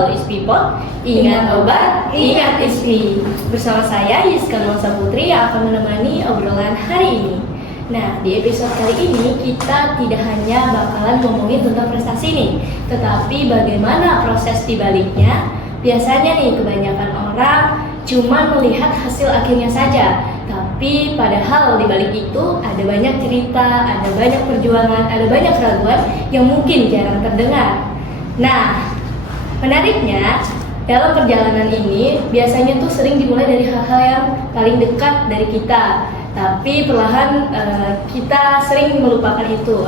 Halo ISPI-Pod, ingat obat, ingat ISPI. Bersama saya Yiska Nuansa Putri yang akan menemani obrolan hari ini. Nah, di episode kali ini kita tidak hanya bakalan ngomongin tentang prestasi nih, tetapi bagaimana proses di baliknya. Biasanya nih kebanyakan orang cuma melihat hasil akhirnya saja, tapi padahal di balik itu ada banyak cerita, ada banyak perjuangan, ada banyak keraguan yang mungkin jarang terdengar. Nah, menariknya dalam perjalanan ini biasanya tuh sering dimulai dari hal-hal yang paling dekat dari kita, tapi perlahan kita sering melupakan itu.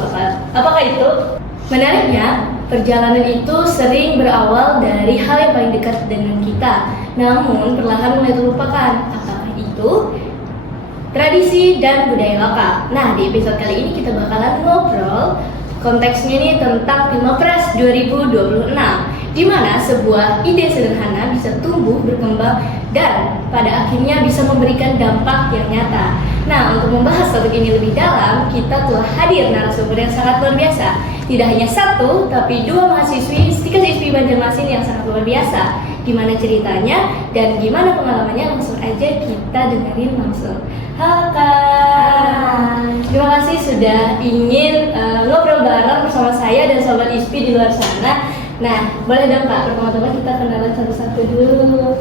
Apakah itu? Menariknya, perjalanan itu sering berawal dari hal yang paling dekat dengan kita, namun perlahan mulai terlupakan. Apakah itu? Tradisi dan budaya lokal. Nah, di episode kali ini kita bakalan ngobrol konteksnya nih tentang Pilmapres 2026, di mana sebuah ide sederhana bisa tumbuh, berkembang, dan pada akhirnya bisa memberikan dampak yang nyata. Nah, untuk membahas topik ini lebih dalam, kita telah hadir narasumber yang sangat luar biasa. Tidak hanya satu, tapi dua mahasiswi Stika ISPI Banjarmasin yang sangat luar biasa. Gimana ceritanya dan gimana pengalamannya, langsung aja kita dengerin langsung. Halo Kak, terima kasih sudah ingin ngobrol bareng bersama saya dan sobat ISPI di luar sana. Nah, boleh dong Kak, pertama-tama kita kenalan satu-satu dulu.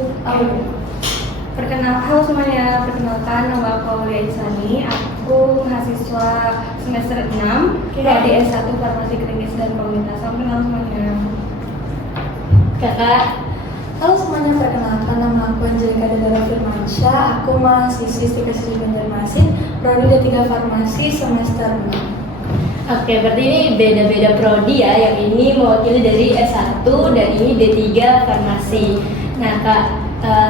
Halo semuanya, perkenalkan nama aku Aulia Isani. Aku mahasiswa semester 6 di S1 Farmasi Klinis dan Komunitas. Salam kenal semuanya. Kakak. Halo semuanya, perkenalkan nama aku Angelika Dedara Firmansyah. Aku mahasiswi Stika ISPI Banjarmasin, prodi D3 Farmasi semester 6. Oke, berarti ini beda-beda prodi ya. Yang ini mewakili dari S1 dan ini D3 Farmasi. Nah Kak,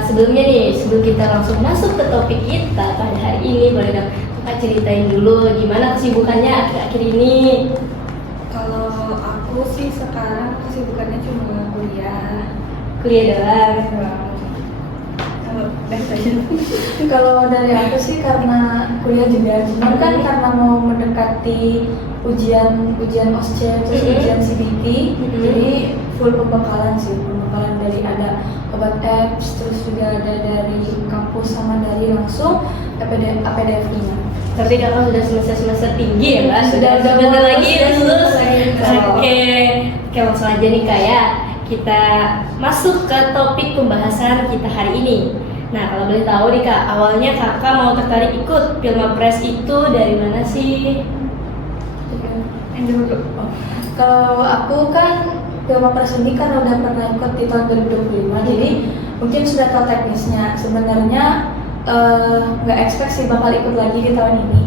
sebelumnya nih, sebelum kita langsung masuk ke topik kita pada hari ini, boleh dong Kak ceritain dulu gimana kesibukannya akhir-akhir ini? Kalau aku sih sekarang kesibukannya cuma kuliah doang. Kalau dari aku sih karena kuliah juga, cuman kan karena mau mendekati ujian OSCE terus ujian CBT, jadi full pembekalan dari ada obat apps, terus juga ada dari kampus sama dari langsung APDFI-nya. Tapi kakak sudah semester tinggi ya Kak? Sudah bentar lagi lulus. Oke, langsung aja nih Kak ya. Kita masuk ke topik pembahasan kita hari ini. Nah, kalau boleh tahu nih Kak, awalnya kakak mau tertarik ikut Pilmapres itu dari mana sih? Kalau aku kan Pilmapres ini kan udah pernah ikut di tahun 2025, jadi mungkin sudah tahu teknisnya. Sebenarnya nggak expect sih bakal ikut lagi di tahun ini.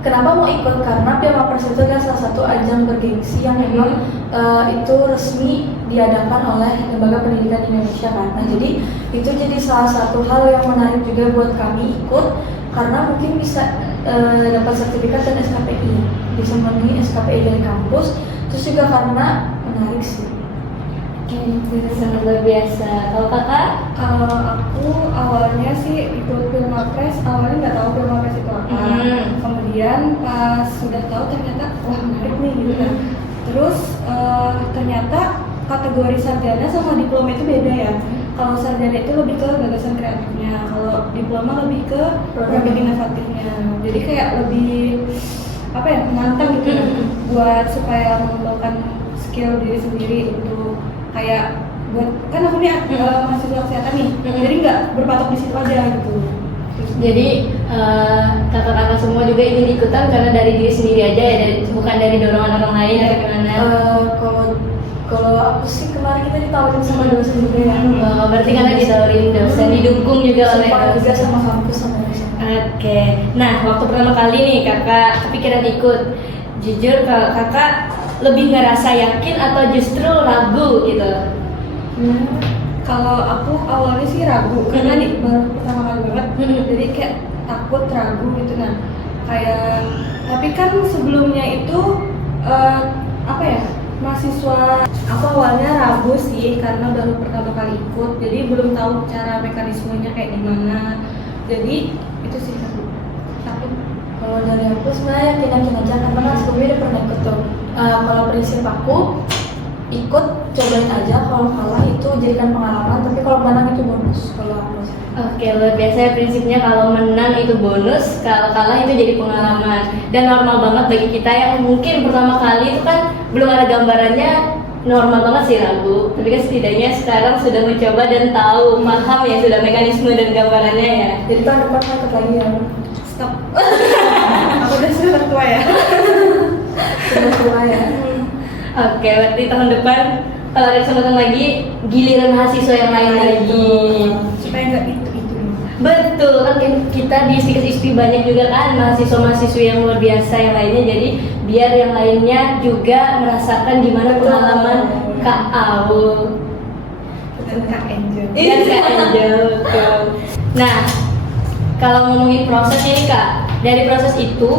Kenapa mau ikut? Karena Pilmapres itu kan salah satu ajang bergengsi yang memang itu resmi diadakan oleh Lembaga Pendidikan Indonesia kan. Nah, jadi itu jadi salah satu hal yang menarik juga buat kami ikut, karena mungkin bisa dapat sertifikat dan SKPI, bisa memenuhi SKPI dari kampus, terus juga karena menarik sih. Sangat luar biasa. Kalau kakak? Kalau aku awalnya sih ikut Pilmapres, awalnya nggak tahu Pilmapres itu apa. Kemudian pas sudah tahu ternyata wah menarik nih gitu kan. Terus ternyata kategori sarjana sama diploma itu beda ya. Kalau sarjana itu lebih ke gagasan kreatifnya, kalau diploma lebih ke program inovatifnya. Jadi kayak lebih menantang gitu buat supaya mengembangkan skill diri sendiri untuk kayak buat, kan aku nih mahasiswa kesehatan nih, jadi nggak berpatok di situ aja gitu. Jadi kakak-kakak semua juga ingin ikutan karena dari diri sendiri aja ya, bukan dari dorongan orang lain atau gimana? Kalau aku sih kemarin kita ditawarin sama dosen juga ya. Berarti karena ditawarin dosen, didukung juga oleh support juga dosen. sama kampus sama dosen. Oke, nah waktu pertama kali nih kakak kepikiran ikut, jujur kakak lebih ngerasa yakin atau justru ragu gitu? Kalau aku awalnya sih ragu karena baru pertama kali banget, jadi kayak takut, ragu gitu. Nah, kayak tapi kan sebelumnya itu mahasiswa, aku awalnya ragu sih karena baru pertama kali ikut, jadi belum tahu cara mekanismenya kayak gimana. Jadi itu sih takut. Kalau dari aku sebenarnya yakin aja karena kan sebelumnya udah pernah ikut tuh. Kalau prinsip aku ikut, cobain aja, kalau kalah dijadikan pengalaman, tapi kalau menang itu bonus kalau aku. Oke, luar biasa ya prinsipnya, kalau menang itu bonus, kalau kalah itu jadi pengalaman. Dan normal banget bagi kita yang mungkin pertama kali itu kan belum ada gambarannya, normal banget sih ragu. Tapi kan setidaknya sekarang sudah mencoba dan tahu, paham ya sudah mekanisme dan gambarannya ya. Jadi tahun depan mau ikut lagi ya. Stop. Aku udah super tua ya. Sudah tua ya. Oke, berarti tahun depan kalau ada kesempatan lagi, giliran mahasiswa yang lain lagi. Supaya nggak itu. Betul, kan kita di Stikes ISPI banyak juga kan mahasiswa-mahasiswi yang luar biasa yang lainnya. Jadi biar yang lainnya juga merasakan gimana pengalaman Kak Aul Dan Kak Angel. dan Kak Angel. Betul. Nah, kalau ngomongin proses ini Kak, dari proses itu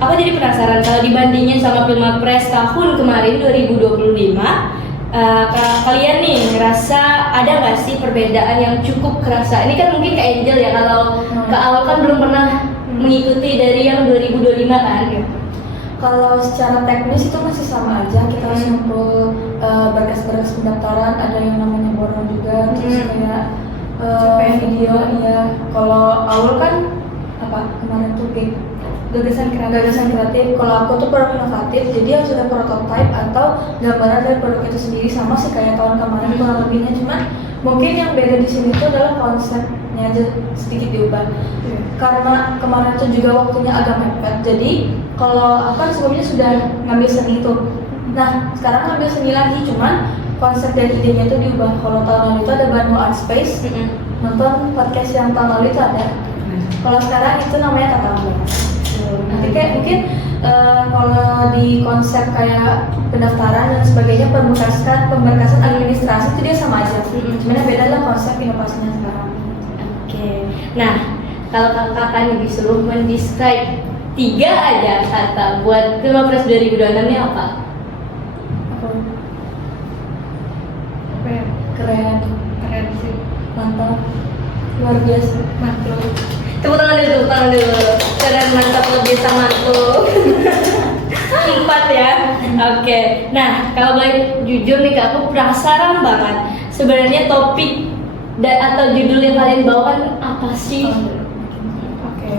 aku jadi penasaran kalau dibandingin sama Pilmapres tahun kemarin 2025, kalian nih ngerasa ada nggak sih perbedaan yang cukup kerasa? Ini kan mungkin Kak Angel ya, kalau Kak Aul kan belum pernah mengikuti dari yang 2025 kan? Kalau secara teknis itu masih sama aja, kita harus ngumpul berkas-berkas pendaftaran, ada yang namanya borong juga, terus kayak video ya. Kalau Aul kan apa kemarin tuh gagasan kreatif. Kalau aku tuh produk inovatif, jadi harus ada prototype atau gambaran dari produk itu sendiri, sama sih kayak tahun kemarin kurang lebihnya. Cuman mungkin yang beda di sini tuh adalah konsepnya aja sedikit diubah. Karena kemarin tuh juga waktunya agak mepet, jadi kalau aku kan sebelumnya sudah ngambil seni tuh. Nah sekarang ngambil seni lagi, cuman konsep dan idenya tuh diubah. Kalau tahun lalu itu ada Bandung Art Space, nonton podcast yang tahun lalu itu ada. Kalau sekarang itu namanya Tatamba. Nanti kayak mungkin kalau di konsep kayak pendaftaran dan sebagainya, pemberkasan administrasi itu dia sama aja. Cuman yang beda adalah konsep inovasinya sekarang. Oke. Nah, kalau kakak nih disuruh mendescribe 3 aja kata buat Pilmapres 2026 ini apa? Apa ya? Keren sih. Mantap, luar biasa. Mantul. Tepuk tangan dulu. Keren, mantap, luar biasa, mantul. 4 ya. Oke. Nah, kalau boleh jujur nih Kak, aku penasaran banget. Sebenarnya topik atau judul yang kalian bawakan apa sih? Oke.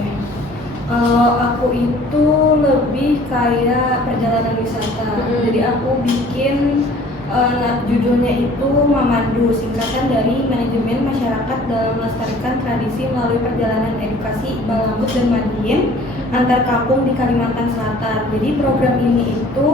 Kalau aku itu lebih kayak perjalanan wisata. Jadi aku bikin judulnya itu Mamandu, singkatan dari Manajemen Masyarakat dalam Melestarikan Tradisi Melalui Perjalanan Edukasi Iqbal Lambut dan Madiin Antar Kampung di Kalimantan Selatan. Jadi program ini itu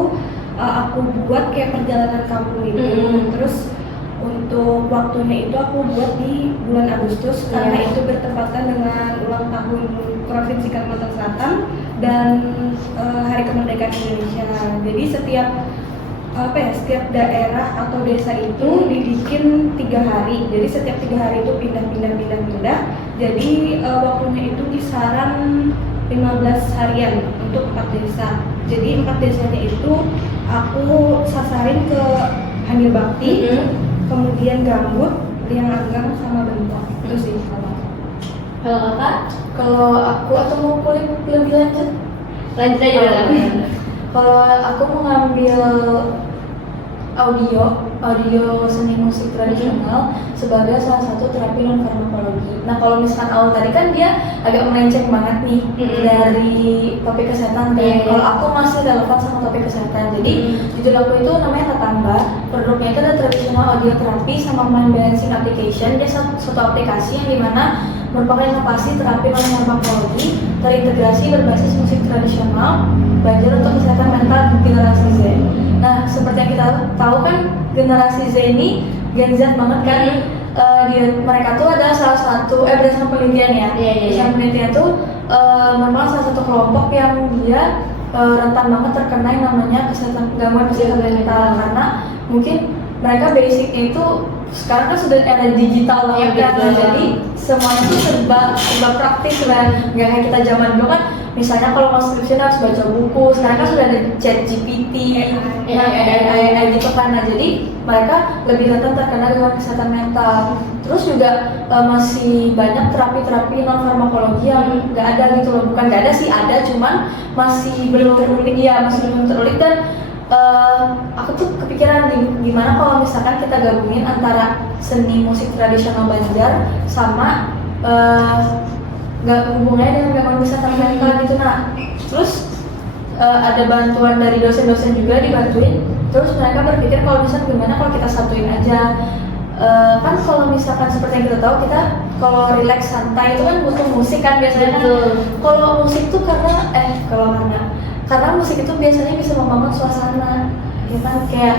aku buat kayak perjalanan kampung itu. Terus untuk waktunya itu aku buat di bulan Agustus karena itu bertepatan dengan ulang tahun Provinsi Kalimantan Selatan dan Hari Kemerdekaan Indonesia. Jadi setiap daerah atau desa itu dibikin 3 hari. Jadi setiap 3 hari itu pindah. Jadi waktunya itu kisaran 15 harian untuk 4 desa. Jadi 4 desanya itu aku sasarin ke Hamil Bakti, kemudian Gambut, Liang Anggang, sama Bentok. Itu sih kalau Kakak? Kalau aku atau mau kulik lebih lanjut? Lanjut aja. Kalau aku mengambil audio seni musik tradisional sebagai salah satu terapi non farmakologi. Nah kalau misalkan awal tadi kan dia agak melenceng banget nih dari topik kesehatan. Kalau aku masih relevan sama topik kesehatan. Jadi judul aku itu namanya Tatamba. Produknya itu ada traditional audio therapy sama mind balancing application. Dia satu aplikasi yang dimana merupakan inovasi terapi non farmakologi terintegrasi berbasis musik tradisional, belajar untuk kesehatan mental generasi Z. Nah, seperti yang kita tahu kan generasi Z ini Gen Z banget kan. Mereka tuh adalah salah satu berdasarkan penelitian ya. Yang penelitian tuh memang salah satu kelompok yang dia rentan banget terkena yang namanya gangguan kesehatan mental, karena mungkin mereka basicnya itu sekarang kan sudah era digital banget kan, jadi semuanya itu serba praktis lah, nggak kayak kita zaman dulu kan. Misalnya kalau mau skripsi harus baca buku, sekarang kan sudah ada chat GPT, AI gitu kan. Nah, jadi mereka lebih rentan terkena gangguan kesehatan mental. Terus juga masih banyak terapi-terapi non farmakologi yang nggak ada gitu loh. Bukan nggak ada sih, ada, cuman masih belum terulik dan aku tuh kepikiran gimana kalau misalkan kita gabungin antara seni musik tradisional Banjar sama hubungannya dengan gangguan kesehatan mental gitu. Nah, terus ada bantuan dari dosen-dosen juga dibantuin. Terus mereka berpikir kalau misalkan gimana kalau kita satuin aja. Kan kalau misalkan seperti yang kita tahu, kita kalau relax santai itu kan butuh musik kan biasanya. Kalau musik tuh karena musik itu biasanya bisa membangun suasana, ya kan, kayak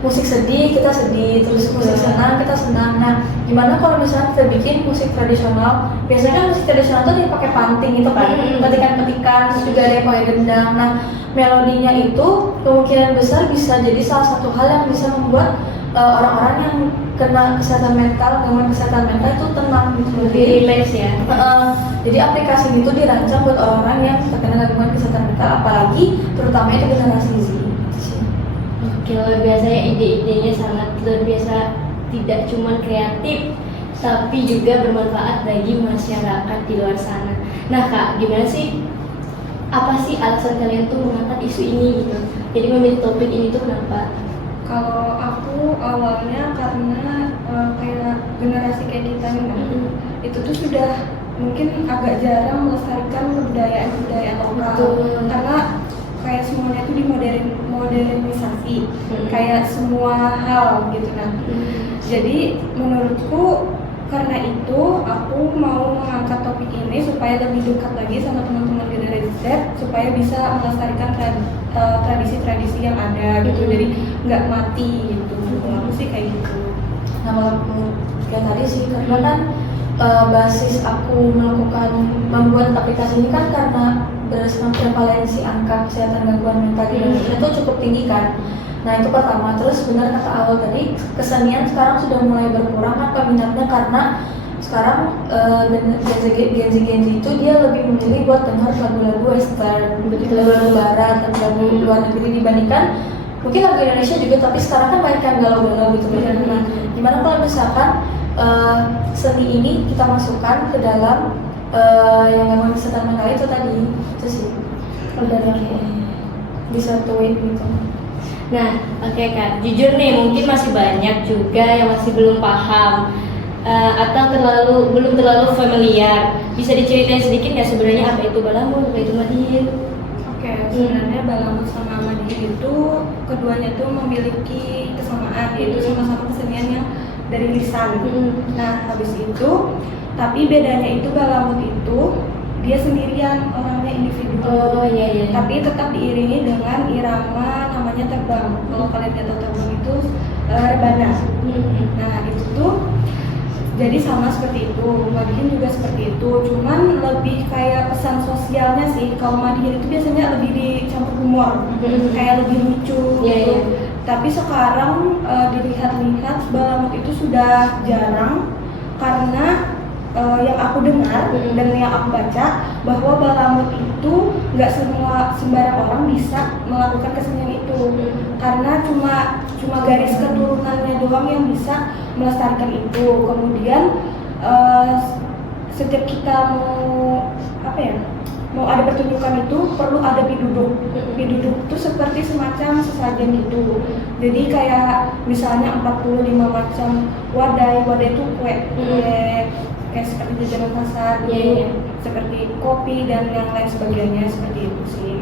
musik sedih kita sedih, terus musik senang kita senang. Nah, gimana kalau misalnya kita bikin musik tradisional? Biasanya kan musik tradisional tuh dipakai panting itu kan, petikan-petikan, terus juga ada yang pakai gendang. Nah, melodinya itu kemungkinan besar bisa jadi salah satu hal yang bisa membuat orang-orang yang kena kesehatan mental, gangguan kesehatan mental itu tenang gitu, lebih relax ya. Jadi aplikasi itu dirancang buat orang-orang yang terkena gangguan kesehatan mental, apalagi terutama itu generasi Z. Oke, luar biasa ya, ide-idenya sangat luar biasa, tidak cuma kreatif tapi juga bermanfaat bagi masyarakat di luar sana. Nah Kak, gimana sih, apa sih alasan kalian tuh mengangkat isu ini gitu? Jadi memilih topik ini tuh kenapa? Kalau aku awalnya karena kayak generasi kayak kita nih, itu tuh sudah mungkin agak jarang melestarikan kebudayaan lokal. Karena kayak semuanya tuh modernisasi, kayak semua hal gitu. Nah, jadi menurutku karena itu aku mau mengangkat topik ini supaya lebih dekat lagi sama teman-teman generasi Z, supaya bisa melestarikan tradisi-tradisi yang ada gitu, jadi nggak mati gitu. Aku sih kayak gitu. Nah, kalau kayak tadi sih, karena kan basis aku membuat aplikasi ini kan karena berdasarkan prevalensi angka kesehatan gangguan mental di Indonesia itu cukup tinggi kan. Nah, itu pertama. Terus benar kata awal tadi, kesenian sekarang sudah mulai berkurang kan peminatnya, karena sekarang Gen Z itu dia lebih memilih buat dengar lagu-lagu western, lagu-lagu barat, lagu luar negeri dibandingkan mungkin lagu Indonesia juga, tapi sekarang kan banyak yang galau-galau gitu. Nah, gimana kalau misalkan seni ini kita masukkan ke dalam yang gangguan kesehatan mental itu tadi, itu sih udah disatuin gitu. Nah, oke Kak, jujur nih mungkin masih banyak juga yang masih belum paham atau belum terlalu familiar. Bisa diceritain sedikit nggak sebenarnya apa itu Balamun, apa itu Madihin? Oke, sebenarnya Balamun sama Madihin itu keduanya tuh memiliki kesamaan, yaitu sama-sama kesenian yang dari lisan. Nah, habis itu, tapi bedanya itu Balamun itu dia sendirian, orangnya individu. Oh iya. Tapi tetap diiringi dengan irama namanya terbang. Kalau kalian lihat terbang itu rebana. Nah, itu tuh jadi sama seperti itu. Madihin juga seperti itu. Cuman lebih kayak pesan sosialnya sih. Kalau Madihin itu biasanya lebih dicampur humor, kayak lebih lucu gitu. Tapi sekarang dilihat-lihat Balamun itu sudah jarang, karena yang aku dengar dan yang aku baca bahwa Balamun itu nggak sembarang orang bisa melakukan kesenian itu, karena cuma garis keturunannya doang yang bisa melestarikan itu. Kemudian setiap kita mau ada pertunjukan itu perlu ada biduduk. Biduduk itu seperti semacam sesajen gitu. Jadi kayak misalnya 45 macam wadai itu kue kayak seperti jajanan pasar gitu, seperti kopi dan yang lain sebagainya, seperti itu sih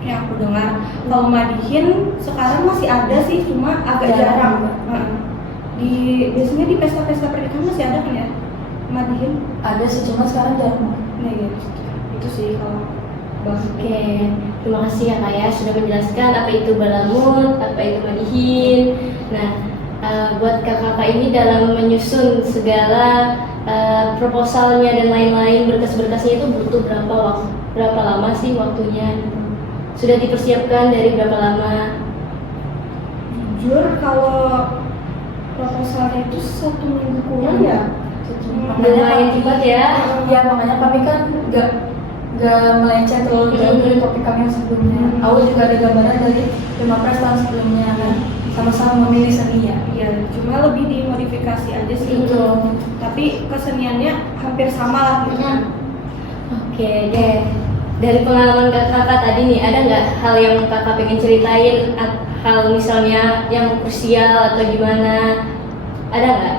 yang aku dengar. Kalau Madihin sekarang masih ada sih, cuma agak jarang. Biasanya di pesta-pesta pernikahan masih ada kan ya Madihin? Ada sih, cuma sekarang jarang. Nah ya, itu sih kalau Oke, terima kasih ya Kak ya sudah menjelaskan apa itu Balamun, apa itu Madihin. Nah, buat kakak-kakak ini dalam menyusun segala proposalnya dan lain-lain, berkas-berkasnya itu butuh berapa lama sih waktunya? Sudah dipersiapkan dari berapa lama? Jujur kalau proposalnya itu 1 minggu kurang ya. Lumayan cepat ya. Ya, makanya kami kan nggak melenceng terlalu jauh dari topik kami yang sebelumnya. Aku juga ada gambaran dari 15 tahun sebelumnya kan, sama-sama memilih seni ya. Iya, cuma lebih dimodifikasi aja sih. Tapi keseniannya hampir sama lah gitu. Oke deh. dari pengalaman kakak tadi nih, ada nggak hal yang kakak pengen ceritain? Hal misalnya yang krusial atau gimana? Ada nggak?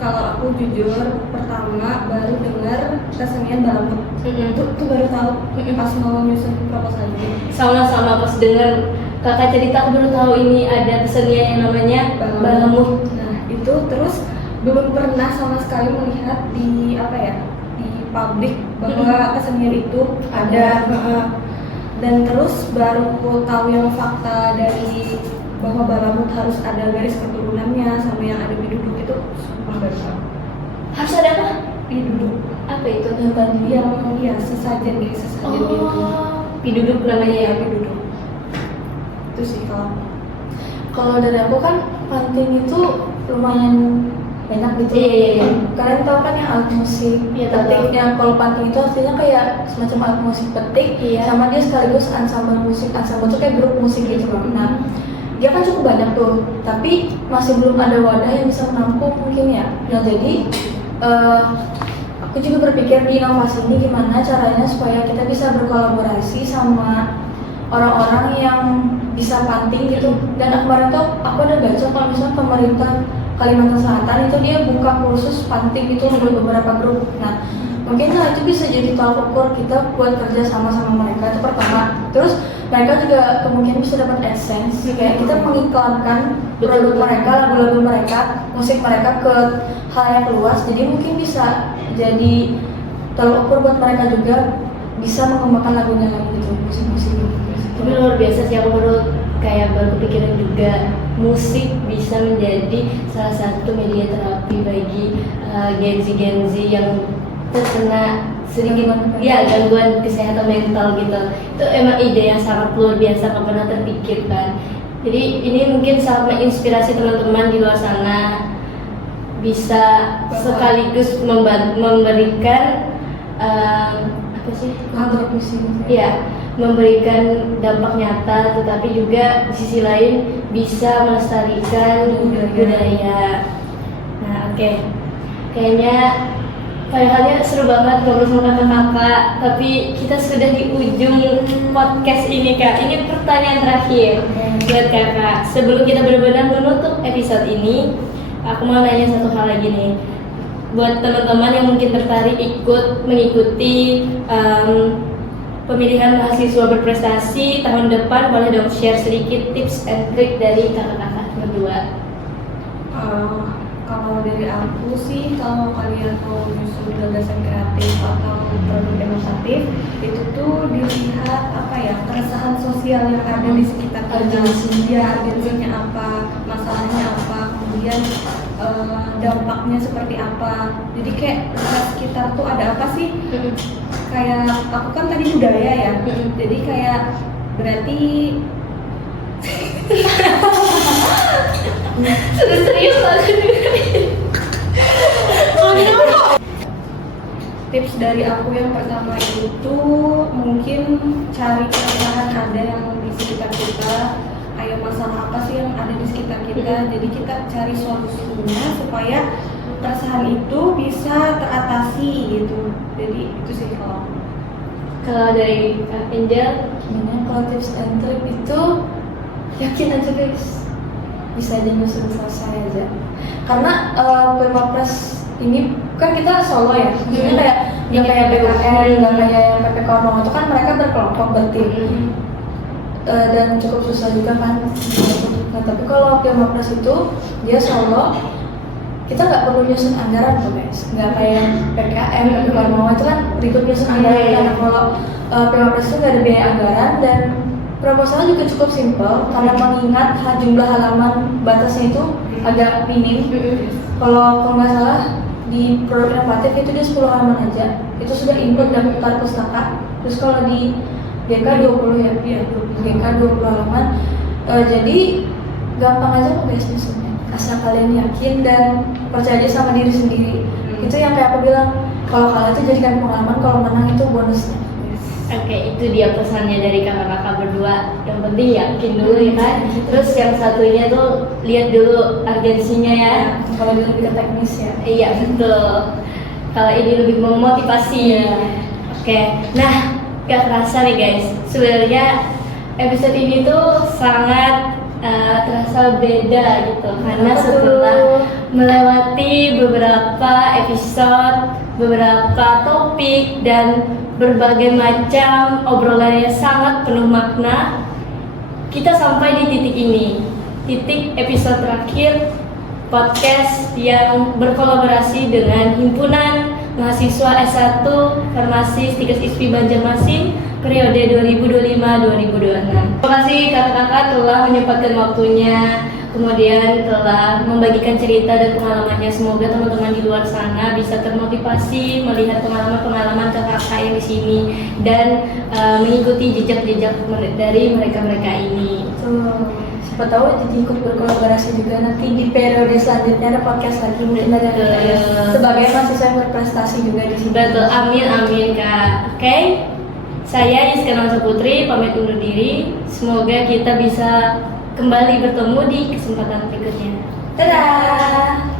Kalau aku jujur pertama baru dengar kesenian balamut. Itu baru tahu pas mau nyusun proposal ini. Sama-sama pas denger kakak cerita aku baru tahu ini ada kesenian yang namanya balamut. Nah itu terus belum pernah sama sekali melihat di apa ya, di publik bahwa kesenian itu ada. Dan terus baru tahu yang fakta dari bahwa balamut harus ada garis keturunannya sama yang ada di duduk itu sumpah baru tahu. Harus ada apa? Di duduk. Apa itu? Yang ya sesajen gitu. Piduduk namanya ya. Duduk. Itu sih Kalau dari aku kan panting itu lumayan banyak gitu. Iya. Kalian tahu kan yang alat musik. Iya, tahu. Yang kalau panting itu artinya kayak semacam alat musik petik. Iya. Sama dia sekaligus ensemble musik. Ensemble itu kayak grup musik gitu loh. Nah, dia kan cukup banyak tuh, tapi masih belum ada wadah yang bisa menampung mungkin ya. Nah jadi aku juga berpikir di inovasi ini gimana caranya supaya kita bisa berkolaborasi sama orang-orang yang bisa panting gitu. Dan kemarin tuh aku ada baca kalau misalnya pemerintah Kalimantan Selatan itu dia buka kursus panting gitu untuk beberapa grup. Nah mungkin itu bisa jadi tolak ukur kita buat kerja sama mereka, itu pertama. Terus mereka juga kemungkinan bisa dapat AdSense, kayak kita mengiklankan produk mereka, lagu-lagu mereka, musik mereka ke halayak luas. Jadi mungkin bisa jadi tolak ukur buat mereka juga bisa mengembangkan lagunya lagi gitu, musik-musiknya. Tapi luar biasa sih, aku baru kepikiran juga musik bisa menjadi salah satu media terapi bagi Gen Z yang terkena sedikit gangguan kesehatan mental gitu. Itu emang ide yang sangat luar biasa, gak pernah terpikirkan. Jadi ini mungkin sangat menginspirasi teman-teman di luar sana bisa sekaligus memberikan apa sih? Kontribusi. Ya, memberikan dampak nyata, tetapi juga di sisi lain bisa melestarikan budaya. Nah, oke. Kayaknya padahalnya seru banget ngobrol sama kakak-kakak, tapi kita sudah di ujung podcast ini kak. Ini pertanyaan terakhir buat kakak. Sebelum kita benar-benar menutup episode ini, aku mau nanya satu hal lagi nih. Buat teman-teman yang mungkin tertarik mengikuti pemilihan mahasiswa berprestasi tahun depan, boleh dong share sedikit tips and trik dari kakak-kakak berdua. Kalau dari aku sih, kalau kalian mau nyusun gagasan kreatif atau produk inovatif, itu tuh dilihat apa ya, keresahan sosial yang ada di sekitar kita. Urgensinya apa, masalahnya apa, kemudian dampaknya seperti apa. Jadi kayak di sekitar tuh ada apa sih? Kayak aku kan tadi budaya ya, jadi kayak berarti Sudah serius banget. tips dari aku yang pertama itu mungkin cari keresahan ada yang di sekitar kita. Ayo, masalah apa sih yang ada di sekitar kita? Jadi kita cari solusinya supaya keresahan itu bisa teratasi gitu. Jadi itu sih kalau dari Angel, Gimana kalau tips and trik itu yakin aja guys, bisa aja nyusun selesai aja. Karena Pilpres ini kan kita solo ya, jadi kayak nggak kayak BKN, nggak kayak yang PPK Ormo itu kan mereka berkelompok bertim. Dan cukup susah juga kan. Nah, tapi kalau Pilpres itu dia solo, kita nggak perlu nyusun anggaran tuh guys, nggak kayak PKN, PPK Ormo itu kan ribet nyusun anggaran. Karena kalau Pilpres itu nggak ada biaya anggaran dan proposalnya juga cukup simpel karena mengingat jumlah halaman batasnya itu agak minim. Kalau nggak salah di produk inovatif itu dia 10 halaman aja, itu sudah input daftar pustaka. Terus kalau di GK 20 ya, GK 20 halaman. Jadi gampang aja kok guys nyusunnya, asal kalian yakin dan percaya aja sama diri sendiri. Itu yang kayak aku bilang, kalau kalah itu jadikan pengalaman, kalau menang itu bonusnya. Oke, itu dia pesannya dari kakak-kakak berdua. Yang penting yakin dulu ya kan. Terus yang satunya tuh lihat dulu urgensinya ya. Kalau dia lebih ke teknis ya. Iya betul. Kalau ini lebih memotivasi. Oke. Nah, gak kerasa nih guys, sebenarnya episode ini tuh sangat terasa beda gitu, karena Apa setelah tuh? melewati beberapa episode, beberapa topik dan berbagai macam obrolan yang sangat penuh makna, kita sampai di titik ini, titik episode terakhir podcast yang berkolaborasi dengan Himpunan Mahasiswa S1 Farmasi Stikes ISPI Banjarmasin periode 2025-2026. Terima kasih kakak-kakak telah menyempatkan waktunya, kemudian telah membagikan cerita dan pengalamannya. Semoga teman-teman di luar sana bisa termotivasi melihat pengalaman-pengalaman kakak-kakak yang di sini dan mengikuti jejak-jejak dari mereka-mereka ini. Siapa tahu jadi ikut berkolaborasi juga nanti di periode selanjutnya ada podcast lagi mungkin ada Betul. sebagai mahasiswa yang berprestasi juga di sini. Betul, amin amin kak. Oke, saya Yiska Nangsa Putri pamit undur diri. Semoga kita bisa kembali bertemu di kesempatan berikutnya. Dadah.